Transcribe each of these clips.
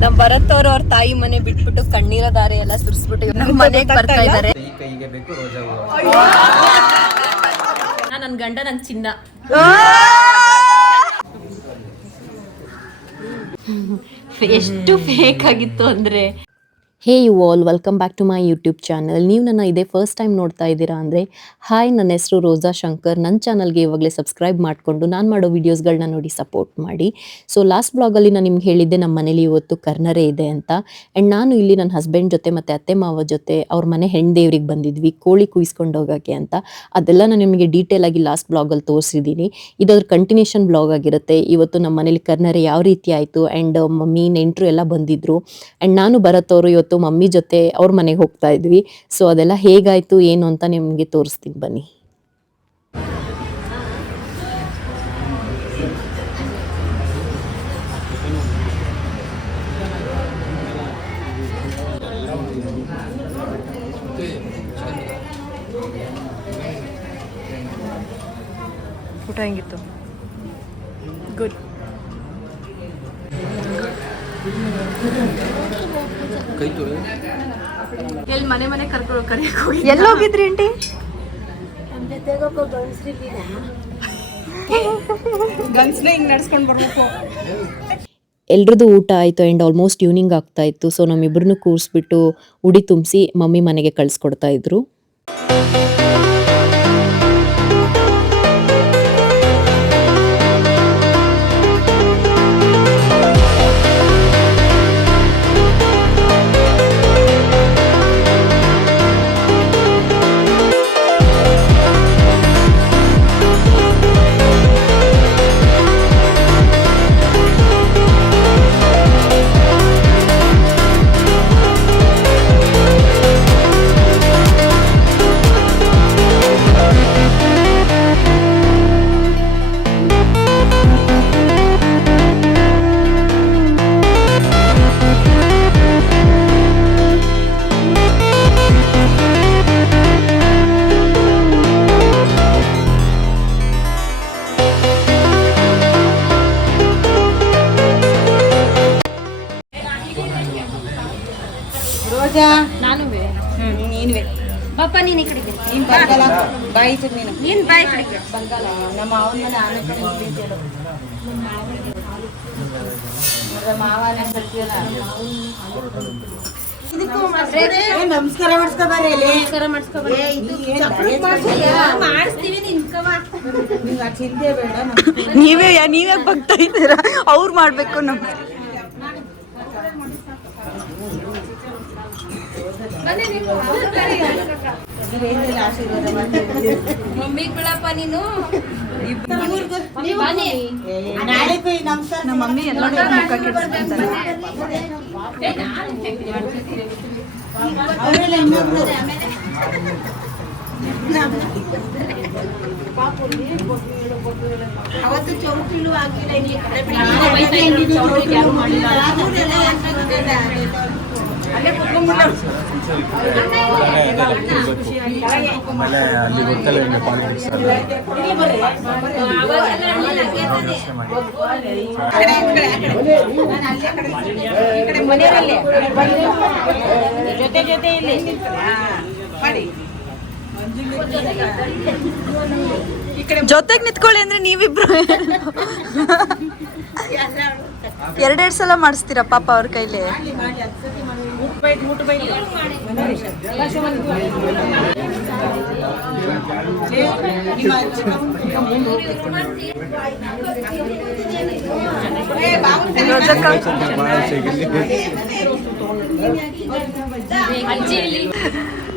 ನಮ್ ಭರತ್ ಅವ್ರ ತಾಯಿ ಮನೆ ಬಿಟ್ಬಿಟ್ಟು ಕಣ್ಣೀರ ದಾರೆ ಎಲ್ಲ ಸುರಿಸ್ಬಿಟ್ಟು ನಮ್ ಮನೆಗೆ ಬರ್ತಾ ಇದಾರೆ. ನನ್ ಗಂಡ ನನ್ ಚಿನ್ನ. ಎಷ್ಟು ಫೇಕ್ ಆಗಿತ್ತು ಅಂದ್ರೆ. Hey you all, welcome back to my YouTube channel. ನೀವು ನನ್ನ ಇದೇ ಫಸ್ಟ್ ಟೈಮ್ ನೋಡ್ತಾ ಇದ್ದೀರಾ ಅಂದರೆ ಹಾಯ್, ನನ್ನ ಹೆಸರು ರೋಜಾ ಶಂಕರ್. ನನ್ನ ಚಾನಲ್ಗೆ ಇವಾಗಲೇ ಸಬ್ಸ್ಕ್ರೈಬ್ ಮಾಡಿಕೊಂಡು ನಾನು ಮಾಡೋ ವೀಡಿಯೋಸ್ಗಳನ್ನ ನೋಡಿ ಸಪೋರ್ಟ್ ಮಾಡಿ. ಸೊ ಲಾಸ್ಟ್ ಬ್ಲಾಗಲ್ಲಿ ನಾನು ನಿಮ್ಗೆ ಹೇಳಿದ್ದೆ ನಮ್ಮ ಮನೇಲಿ ಇವತ್ತು ಕರ್ನರೆ ಇದೆ ಅಂತ. ಆ್ಯಂಡ್ ನಾನು ಇಲ್ಲಿ ನನ್ನ ಹಸ್ಬೆಂಡ್ ಜೊತೆ ಮತ್ತು ಅತ್ತೆ ಮಾವ ಜೊತೆ ಅವ್ರ ಮನೆ ಹೆಣ್ಣು ದೇವ್ರಿಗೆ ಬಂದಿದ್ವಿ ಕೋಳಿ ಕುಯ್ಸ್ಕೊಂಡು ಹೋಗೋಕ್ಕೆ ಅಂತ. ಅದೆಲ್ಲ ನಾನು ನಿಮಗೆ ಡೀಟೇಲ್ ಆಗಿ ಲಾಸ್ಟ್ ಬ್ಲಾಗಲ್ಲಿ ತೋರಿಸಿದ್ದೀನಿ. ಇದರ ಕಂಟಿನ್ಯೂಷನ್ ಬ್ಲಾಗ್ ಆಗಿರುತ್ತೆ. ಇವತ್ತು ನಮ್ಮ ಮನೇಲಿ ಕರ್ನರೆ ಯಾವ ರೀತಿ ಆಯಿತು ಆ್ಯಂಡ್ ಮಮ್ಮಿ ನೆಂಟರು ಎಲ್ಲ ಬಂದಿದ್ದರು. ಆ್ಯಂಡ್ ನಾನು ಬರತ್ತವರು ಇವತ್ತು ಮಮ್ಮಿ ಜೊತೆ ಅವ್ರ ಮನೆಗೆ ಹೋಗ್ತಾ ಇದ್ವಿ. ಸೊ ಅದೆಲ್ಲ ಹೇಗಾಯ್ತು ಏನು ಅಂತ ನಿಮಗೆ ತೋರಿಸ್ತೀನಿ ಬನ್ನಿ. ಊಟ ಹೆಂಗಿತ್ತು? ಗುಡ್. ಎಲ್ಲಿ ಮನೆ ಮನೆ ಎಲ್ಲೋಗಿದ್ರಿ ಆಂಟಿ? ಎಲ್ರದ್ದು ಊಟ ಆಯಿತು ಆ್ಯಂಡ್ ಆಲ್ಮೋಸ್ಟ್ ಈವ್ನಿಂಗ್ ಆಗ್ತಾ ಇತ್ತು. ಸೊ ನಮ್ಮಿಬ್ಬರನ್ನು ಕೂರಿಸ್ಬಿಟ್ಟು ಉಡಿ ತುಂಬಿಸಿ ಮಮ್ಮಿ ಮನೆಗೆ ಕಳಿಸ್ಕೊಡ್ತಾ ಇದ್ರು. ನಾನು ನೀನುವೆ ಬಾಪ, ನೀನು ಈ ಕಡೆಗೆ ನೀನು ಬರಗಲ್ಲ ಬಾಯಿ ನೀನು ನೀನು ಬಾಯಿ ಕಡೆಗೆ ಬಂಗಲ್ಲ. ನಮ್ಮ ಅವನ ಮನೆ ಆನೆ ಕಡೆ ಹೋಗಿದ್ದೇಳು ಮಾವನ ನಮಸ್ಕಾರ ಮಾಡಿಸ್ಕೊಬಾರಿ. ನಮಸ್ಕಾರ ಮಾಡಿಸ್ತೀವಿ. ಚಿಂತೆ ಬೇಡ. ನೀವೇ ಬರ್ತಾ ಇದ್ದೀರಾ? ಅವ್ರು ಮಾಡ್ಬೇಕು. ನಮ್ಮ ಮಮ್ಮಿ ಬಿಡಪ್ಪ ನೀನು. ನಮ್ಮ ಮಮ್ಮಿ ಎಲ್ಲ ಅವತ್ತು ಚೌಟ್ರಿಲು ಆಗಿಲ್ಲ. ಅಲ್ಲಿ ಗೊತ್ತಲ್ಲ ಪಾಲಿಟಿಕ್ಸ್ ಜೊತೆ ಜೊತೆ ಇಲ್ಲಿ ಜೊತೆಗೆ ನಿಂತ್ಕೊಳ್ಳಿ ಅಂದ್ರೆ ನೀವಿಬ್ರು ಎರಡೆರಡು ಸಲ ಮಾಡಿಸ್ತೀರಾ ಪಾಪ ಅವ್ರ ಕೈಲಿ.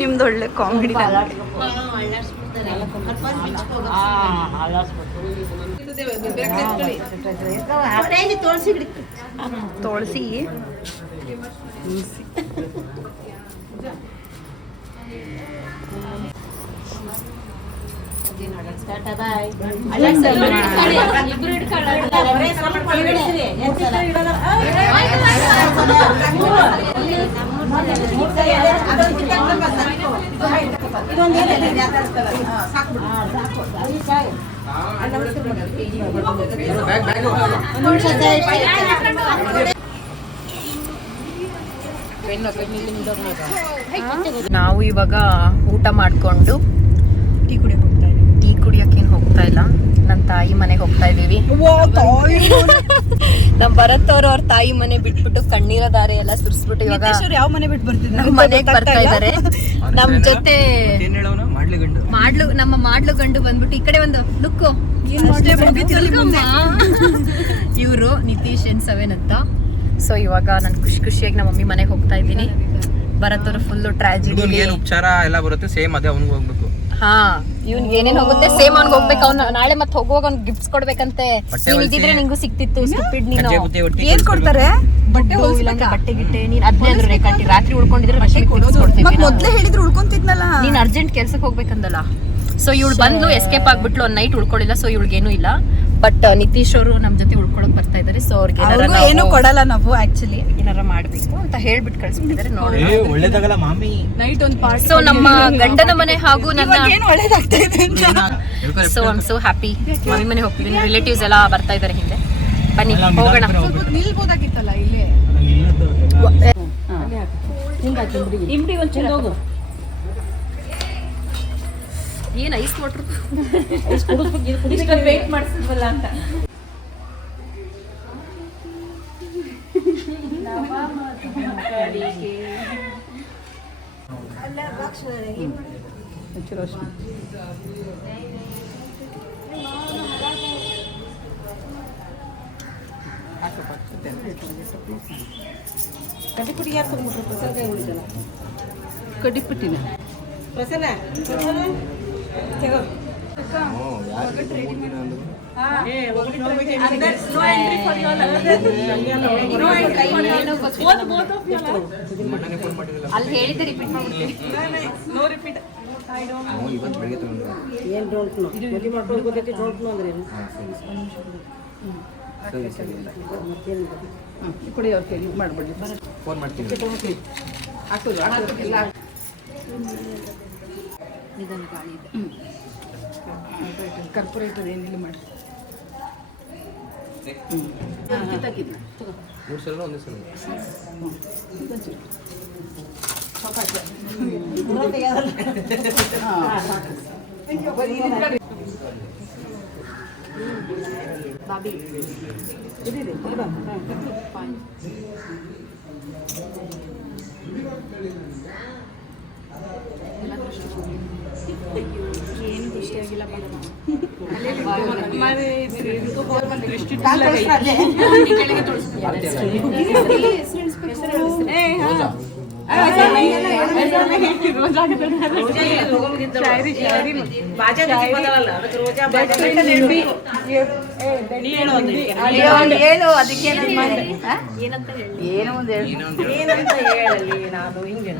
ನಿಮ್ದು ಒಳ್ಳೆ ಕಾಮಿಡಿ. ತುಳಸಿ ನಾವು ಇವಾಗ ಊಟ ಮಾಡ್ಕೊಂಡು ಟೀ ಕುಡಿಯಕ್ಕೆ ಏನು ಹೋಗ್ತಾ ಇಲ್ಲ, ನನ್ನ ತಾಯಿ ಮನೆಗೆ ಹೋಗ್ತಾ ಇದೀವಿ. ನಮ್ ಭರತ್ ಅವ್ರ ತಾಯಿ ಮನೆ ಬಿಟ್ಬಿಟ್ಟು ಕಣ್ಣೀರ ದಾರೆ ಎಲ್ಲ ಸುರಿಸ್ಬಿಟ್ಟು ಇವಾಗ ಯಾವ ಮನೆ ಬಿಟ್ಟು ಬರ್ತಿದ್ರು ನಮ್ಮ ಮನೆಗೆ ಬರ್ತಾ ಇದಾರೆ. ನಮ್ ಜೊತೆ ನಮ್ಮ ಮಾಡ್ಲು ಗಂಡು ಬಂದ್ಬಿಟ್ಟು ಈ ಕಡೆ ಒಂದು ಲುಕ್ಕು ಇವರು ನಿತೀಶ್ N7 ಅಂತ. ಸೊ ಇವಾಗ ನಾನು ಖುಷಿಯಾಗಿ ನಮ್ಮ ಮಮ್ಮಿ ಮನೆಗೆ ಹೋಗ್ತಾ ಇದ್ದೀನಿ. ಭರತ್ ಅವರು ಫುಲ್ ಟ್ರಾಜಿಡಿ ಉಪಚಾರ ಎಲ್ಲ ಬರುತ್ತೆ ಸೇಮ್ ಅದೇ ಅವ್ನಿಗೆ ಹೋಗ್ಬೇಕು. ಹಾ ಇವ್ನಿಗೆ ಏನೇನ್ ಹೋಗುತ್ತೆ ಸೇಮ್ ಅವ್ನಿಗೆ ಹೋಗ್ಬೇಕು. ಅವ್ನು ನಾಳೆ ಮತ್ತೆ ಹೋಗುವಾಗ ಅವ್ನು ಗಿಫ್ಟ್ಸ್ ಕೊಡ್ಬೇಕಂತೆ. ನೀನ್ ಇದ್ದಿದ್ರೆ ನಿಂಗೂ ಸಿಕ್ತಿತ್ತು. ಸ್ಟುಪಿಡ್ ನೀನು. ಏನ್ ಕೊಡ್ತಾರೆ? ಬಟ್ಟೆ ಗಿಟ್ಟೆ ನೀನ್ ಅದ್ನೇ ಅಂದ್ರೆ ರೇಖಾಟಿ ರಾತ್ರಿ ಉಳ್ಕೊಂಡಿದ್ರೆ ಮೊದ್ಲೇ ಹೇಳಿದ್ರು ಉಳ್ಕೊಂತಿದ್ನಲ್ಲ. ನೀನ್ ಅರ್ಜೆಂಟ್ ಕೆಲ್ಸಕ್ಕೆ ಹೋಗ್ಬೇಕಂದಲ್ಲ. ಸೊ ಇವಳು ಬಂದು ಎಸ್ಕೇಪ್ ಆಗ್ಬಿಟ್ಲು, ಒಂದ್ ನೈಟ್ ಉಳ್ಕೊಳ್ಳಿಲ್ಲ. ಸೊ ಇವಳಿಗೇನು ಇಲ್ಲ. ಬಟ್ ನಿತೀಶ್ ಅವರು ನಮ್ ಜೊತೆ ಉಳ್ಕೊಳಕ್ ಬರ್ತಾ ಇದಾರೆ. ಸೊ ಅವ್ರಿಗೆ ಏನು ಕೊಡಲ್ಲ ನಾವು ಆಕ್ಚುಲಿ ಏನಾರ ಮಾಡ್ಬೇಕು ಅಂತ ಹೇಳ್ಬಿಟ್ಟು ಕಳ್ಸ್ಬಿಟ್ಟಿದ್ದಾರೆ. ನೋಡಿ ಒಳ್ಳೇದಾಗಲ್ಲ ಮಾಮಿ ನೈಟ್ ಒಂದು ಪಾರ್ಟಿ. ಸೊ ನಮ್ಮ ಗಂಡನ ಮನೆ ಹಾಗೂ ನನ್ನ ಏನು ಒಳ್ಳೇದಾಗ್ತಾ ಇದೆ. So I am so happy. Mummy ಮನೆ ಹೋಗ್ತಿದ್ದೀನಿ. ರಿಲೇಟಿವ್ಸ್ ಎಲ್ಲ ಬರ್ತಾ ಇದಾರೆ ಹಿಂದೆ. ಬನ್ನಿ ಹೋಗೋಣ. ನಿಲ್ಬೋದಾಗಿತ್ತಲ್ಲ ಇಲ್ಲೇ. ಏನ್ ಐಸ್ ವಾಟರ್ ವೇಟ್ ಮಾಡಿಸಿದ್ವಲ್ಲ ಅಂತ. ಕಡಿಪುಡಿ ಯಾರು ತಗೊಂಡ್ಬಿಟ್ರು? ಪ್ರಸನ್ನ ಕೈ ಉಳಿದಲ್ಲ ಕಡಿಪುಟ್ಟಿನ ಪ್ರಸನ್ನ ತಗೋ. ಅಲ್ಲಿ ಹೇಳಿದ್ದೆ ರಿಪೀಟ್ ಮಾಡ್ಬಿಡ್ತೀನಿ. ಏನ್ ಡೋಂಟ್ ನೋ ರೆಡಿ ಮಾಡ್ಕೊಂಡು ಗೊತ್ತೈತಿ. ಡೋಂಟ್ ನೋ ಅಂದ್ರೆ ಕುಡಿ ಅವ್ರ ಕೈ ಮಾಡ್ಬಿಡಿ. ಫೋನ್ ಮಾಡ್ತೀನಿ. ನಿಧಾನ ಗಾಳಿ ಇದೆ. ಕರ್ಪೂರ ಇರ್ತದೆ ಏನಿಲ್ಲ ಮಾಡಿ. ಮೂರು ಸಲ ಒಂದೇ ಸಲ ಬಾಬಿ ಏನು ಖುಷಿಯಾಗಿಲ್ಲ. ಏನು ಅದಕ್ಕೆ ಏನಂತ ಹೇಳಲಿ ನಾನು ಹಿಂಗೆ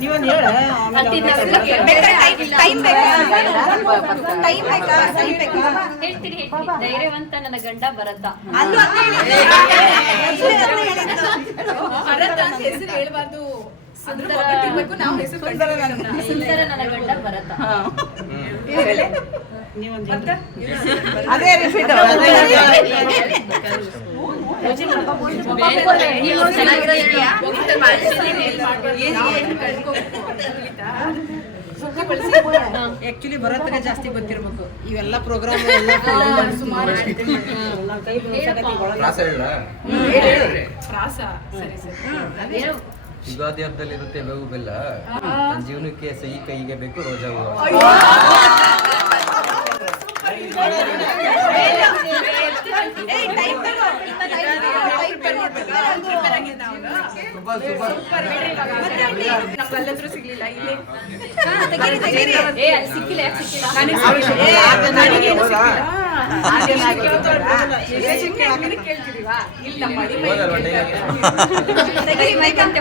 ನೀವೊಂದು ಹೇಳ. ಹೇಳ್ತೀನಿ ಧೈರ್ಯವಂತ ನನ್ನ ಗಂಡ ಭರತ. ಹೆಸರು ಹೇಳ್ಬಾರ್ದು. ಸುಂದರ ನನ್ನ ಗಂಡ ಭರತ. ಅದೇ ರಿಪೀಟ್. ಆಕ್ಚುಲಿ ಭರತ್ಗೆ ಜಾಸ್ತಿ ಗೊತ್ತಿರ್ಬೇಕು ಇವೆಲ್ಲ ಪ್ರೋಗ್ರಾಮ್ ಯುಗಾದಿ ಹಬ್ಬದಲ್ಲಿ ಇರುತ್ತೆ ಬೇವು ಬೆಲ್ಲ. ಜೀವನಕ್ಕೆ ಸಿಹಿ ಕೈಗೆ ಬೇಕು ರೋಜಾ ಹೂವು. ನಮ್ಗೆಲ್ಲದ್ರೂ ಸಿಗ್ಲಿಲ್ಲ ಇಲ್ಲಿ. ಸಿಕ್ಕಿಲ್ಲ ಹೋಗ್ಬೇಕಂತೆ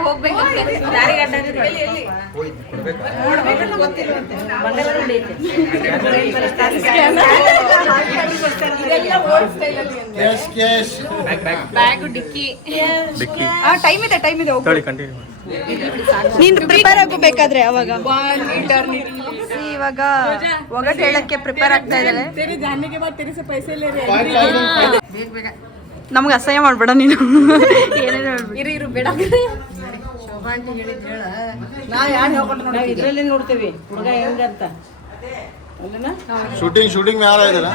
ಬ್ಯಾಗು ಡಿಕ್ಕಿ. ಟೈಮ್ ಇದೆ ಹೋಗಿ. ನೀನು ಪ್ರಿಪೇರ್ ಆಗಬೇಕಾದ್ರೆ ಅವಾಗ ಇವಾಗ ಒಗಟ್ ಹೇಳಕ್ಕೆ ಪ್ರಿಪೇರ್ ಆಗ್ತಾ ಇದ್ದಾಳೆ. ನಮ್ಗೆ ಅಸಹ್ಯ ಮಾಡ್ಬೇಡ ನೀನು. ಏನೇನು ಇರು ಬೇಡ. ನಾವು ಯಾರು ಹೇಳ್ಕೊಟ್ಟು ನೋಡಿ ಇದರಲ್ಲಿ ನೋಡ್ತೀವಿ ಹುಡುಗ ಹೆಂಗಂತ ಶೂಟಿಂಗ್ ಯಾರು ಇದಾರ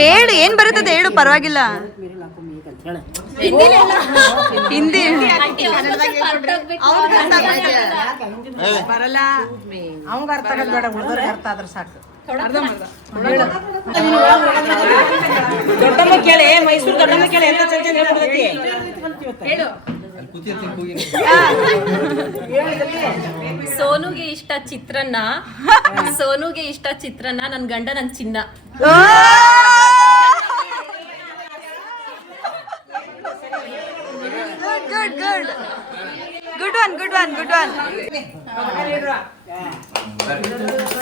ಹೇಳು, ಏನ್ ಬರುತ್ತದೆ ಹೇಳು, ಪರವಾಗಿಲ್ಲ. ಹಿಂದಿ ಬರಲ್ಲ. ಅವಂಗ ಅರ್ಥ ಆಗಲ್ಲ, ಬೇಡ ಹುಡುಗರಿಗೆ ಅರ್ಥ ಆದ್ರೆ ಸಾಕು. ದೊಡ್ಡಮ್ಮ ಕೇಳಿ, ಮೈಸೂರು ದೊಡ್ಡಮ್ಮ ಕೇಳಿ ಎಂತ ಚಂಚೆ ಹೇಳ್ಬಿಡ್ತೈತಿ. ಹೇಳು. ಸೋನುಗೆ ಇಷ್ಟ ಚಿತ್ರಾನ್ನ, ಸೋನುಗೆ ಇಷ್ಟ ಚಿತ್ರಾನ್ನ, ನನ್ ಗಂಡ ನನ್ ಚಿನ್ನ. Good good good one good one good one.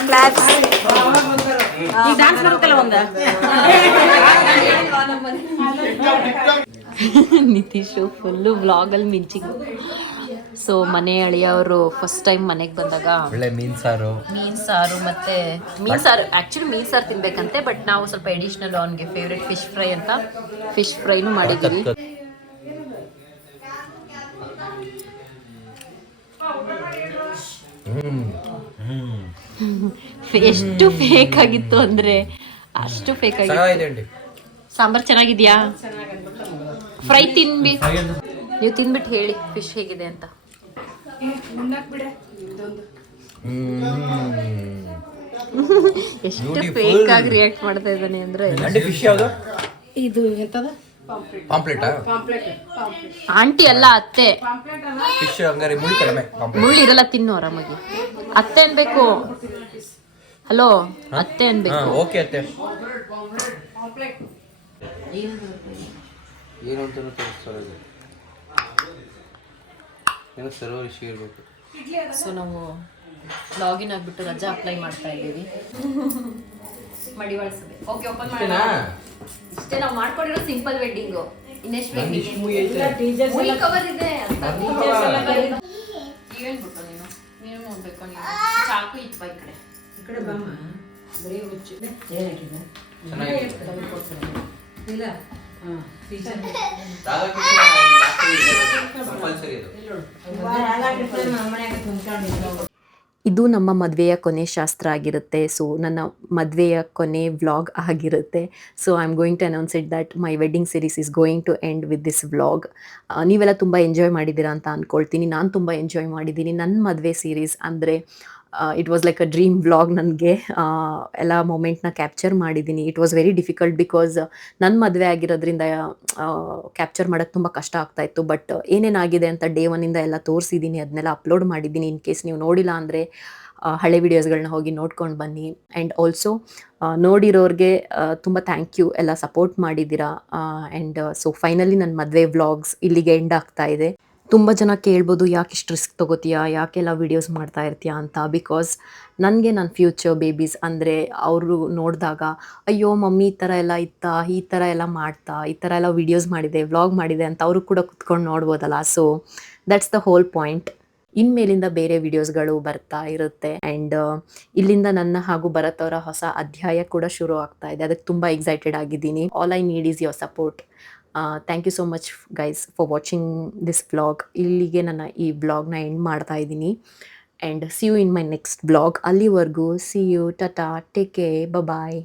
Claps. ಈ ಡಾನ್ಸ್ ಬರುತ್ತಲ್ಲ ಒಂದ. ನಿತೀಶು ಫುಲ್ಲು ವ್ಲಾಗಲ್ಲಿ ಮಿಂಚಿ. ಸೊ ಮನೆ ಅಳಿಯವರು ಫಸ್ಟ್ ಟೈಮ್ ಮನೆಗೆ ಬಂದಾಗ ಒಳ್ಳೆ ಮೀನ್ ಸಾರು ಮತ್ತೆ ಮೀನ್ ಸಾರು, ಆ್ಯಕ್ಚುಲಿ ಮೀನ್ ಸಾರು ತಿನ್ಬೇಕಂತೆ, ಬಟ್ ನಾವು ಸ್ವಲ್ಪ ಎಡಿಷ್ನಲ್ ಅವನಿಗೆ ಫೇವ್ರೆಟ್ ಫಿಶ್ ಫ್ರೈ ಅಂತ ಫಿಶ್ ಫ್ರೈನು ಮಾಡಿದ್ದೀವಿ. ಎಷ್ಟು ಫೇಕ್ ಆಗಿತ್ತು ಅಂದ್ರೆ ಅಷ್ಟು ಫೇಕ್ ಆಗಿತ್ತು. ಸಾಂಬಾರ್ ಚೆನ್ನಾಗಿದ್ಯಾ? ಫ್ರೈ ನೀವು ತಿನ್ಬಿಟ್ಟು ಹೇಳಿ ಫಿಶ್ ಹೇಗಿದೆ ಅಂತ. ಎಷ್ಟು ಫೇಕ್ ಆಗಿ ರಿಯಾಕ್ಟ್ ಮಾಡ್ತಾ ಇದ್ದಾನೆ ಅಂದ್ರೆ. ಫಿಶ್ ಯಾವುದು ಇದು ಎಂತದ? ಪಾಂಪ್ಲೆಟಾ? ಆಂಟಿ ಅಲ್ಲ, ಅತ್ತೆ. ಫಿಶ್ ಹಂಗಾರೆ ಮುಳ್ಳು ಕಡಿಮೆ, ಮುಳ್ಳಿರಲ್ಲ, ತಿನ್ನು ಆರಾಮಾಗಿ. ಅತ್ತೆ ಅನ್ಬೇಕು. ಹಲೋ, ಅತ್ತೆ ಅನ್ಬೇಕು. ಓಕೆ ಅತ್ತೆ. ಏನು ಅಂತ ತೋರಿಸ್ತಾರೆ, ಏನೋ ಸರ್ವರ್ ಇಶ್ಯೂ ಇರಬೇಕು. ಸೊ ನಾವು ಲಾಗಿನ್ ಆಗ್ಬಿಟ್ಟು ರಜಾ ಅಪ್ಲೈ ಮಾಡ್ತಾ ಇದ್ದೀವಿ. ಮಡಿವಾಳ ಸಭೆ. ಓಕೆ, ಓಪನ್ ಮಾಡೋಣ. ಇಷ್ಟೇ ನಾವು ಮಾಡ್ಕೊಂಡಿರೋ ಸಿಂಪಲ್ ವೆಡ್ಡಿಂಗು. ಇನ್ನೆಷ್ಟು ಬೇಕು? ಮೂವಿ ಕವರ್ ಇದೆ. ಹೇಳ್ಬಿಟ್ಟು ನೀನು ನೋಡ್ಬೇಕು. ನೀನು ಚಾಕು ಇತ್ತು ಈ ಕಡೆ. ಈ ಕಡೆ ಬಾಮ. ಬರೀ ಹುಚ್ಚು ಏನಾಗಿದೆ ಇಲ್ಲ. ಇದು ನಮ್ಮ ಮದುವೆಯ ಕೊನೆ ಶಾಸ್ತ್ರ ಆಗಿರುತ್ತೆ. ಸೊ ನನ್ನ ಮದುವೆಯ ಕೊನೆ ವ್ಲಾಗ್ ಆಗಿರುತ್ತೆ. So I am going to announce it that my wedding series is going to end with this vlog. ನೀವೆಲ್ಲ ತುಂಬ ಎಂಜಾಯ್ ಮಾಡಿದ್ದೀರಾ ಅಂತ ಅಂದ್ಕೊಳ್ತೀನಿ. ನಾನು ತುಂಬ ಎಂಜಾಯ್ ಮಾಡಿದ್ದೀನಿ. ನನ್ನ ಮದುವೆ ಸೀರೀಸ್ ಅಂದರೆ it was like a dream vlog. ನನಗೆ ಎಲ್ಲ ಮೊಮೆಂಟ್ನ ಕ್ಯಾಪ್ಚರ್ ಮಾಡಿದ್ದೀನಿ. It was very difficult because ನನ್ನ ಮದುವೆ ಆಗಿರೋದ್ರಿಂದ ಕ್ಯಾಪ್ಚರ್ ಮಾಡೋಕ್ಕೆ ತುಂಬ ಕಷ್ಟ ಆಗ್ತಾಯಿತ್ತು. ಬಟ್ ಏನೇನಾಗಿದೆ ಅಂತ ಡೇ ಒನ್ನಿಂದ ಎಲ್ಲ ತೋರಿಸಿದ್ದೀನಿ, ಅದನ್ನೆಲ್ಲ ಅಪ್ಲೋಡ್ ಮಾಡಿದ್ದೀನಿ. ಇನ್ ಕೇಸ್ ನೀವು ನೋಡಿಲ್ಲ ಅಂದರೆ ಹಳೆ ವಿಡಿಯೋಸ್ಗಳನ್ನ ಹೋಗಿ ನೋಡ್ಕೊಂಡು ಬನ್ನಿ. ಆ್ಯಂಡ್ ಆಲ್ಸೋ ನೋಡಿರೋರಿಗೆ ತುಂಬ ಥ್ಯಾಂಕ್ ಯು, ಎಲ್ಲ ಸಪೋರ್ಟ್ ಮಾಡಿದ್ದೀರಾ. ಆ್ಯಂಡ್ ಸೊ ಫೈನಲಿ ನನ್ನ ಮದುವೆ ವ್ಲಾಗ್ಸ್ ಇಲ್ಲಿಗೆ ಎಂಡ್ ಆಗ್ತಾ ಇದೆ. ತುಂಬ ಜನ ಕೇಳ್ಬೋದು, ಯಾಕೆ ಇಷ್ಟು ರಿಸ್ಕ್ ತೊಗೋತೀಯಾ, ಯಾಕೆಲ್ಲ ವೀಡಿಯೋಸ್ ಮಾಡ್ತಾ ಇರ್ತೀಯಾ ಅಂತ. ಬಿಕಾಸ್ ನನಗೆ ನನ್ನ ಫ್ಯೂಚರ್ ಬೇಬೀಸ್ ಅಂದರೆ ಅವರು ನೋಡಿದಾಗ ಅಯ್ಯೋ ಮಮ್ಮಿ ಈ ಥರ ಎಲ್ಲ ಇತ್ತಾ, ಈ ಥರ ಎಲ್ಲ ಮಾಡ್ತಾ, ಈ ಥರ ಎಲ್ಲ ವೀಡಿಯೋಸ್ ಮಾಡಿದೆ, ವ್ಲಾಗ್ ಮಾಡಿದೆ ಅಂತ ಅವರು ಕೂಡ ಕುತ್ಕೊಂಡು ನೋಡ್ಬೋದಲ್ಲ. So that's the whole point. ಇನ್ಮೇಲಿಂದ ಬೇರೆ ವಿಡಿಯೋಸ್ಗಳು ಬರ್ತಾ ಇರುತ್ತೆ. ಆ್ಯಂಡ್ ಇಲ್ಲಿಂದ ನನ್ನ ಹಾಗೂ ಭರತ್ ಅವರ ಹೊಸ ಅಧ್ಯಾಯ ಕೂಡ ಶುರು ಆಗ್ತಾ ಇದೆ. ಅದಕ್ಕೆ ತುಂಬ ಎಕ್ಸೈಟೆಡ್ ಆಗಿದ್ದೀನಿ. All I need is your support. Thank you so much guys for watching this vlog. ಇಲ್ಲಿಗೆ ನನ್ನ ಈ ವ್ಲಾಗ್ನ ಎಂಡ್ ಮಾಡ್ತಾ ಇದ್ದೀನಿ. And see you in my next vlog. ಅಲ್ಲಿವರೆಗೂ see you, tata, take care, bye.